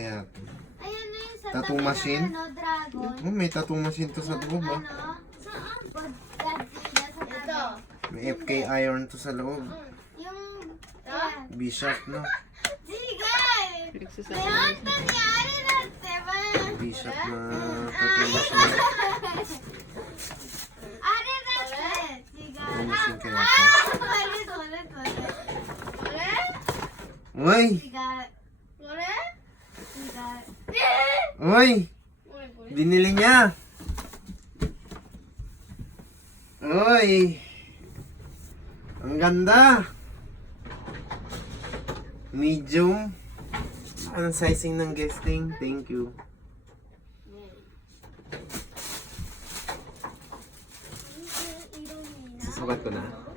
kaya to? Ayan na yung sa Tattoo tabi ng machine? ano, dragon. Oh, may tattoo machine to sa loob, ah. Ano? Saan? Godzilla sa tabi. Ito. May FK iron to sa loob. Yung... Ah? B-sharp, no? Sigay! Pinagsasabi. Ngayon, nangyari na, diba? B-sharp na tattoo machine. Ari na, sigay. Tattoo machine kaya to. Ulit. Ulit? Uy! Sigay. Ulit? Sigay. Uy! Uy, ulit. Binili niya! Uy! Ang ganda! Medium. Anong sizing ng guesting? Thank you. Susukat ko na.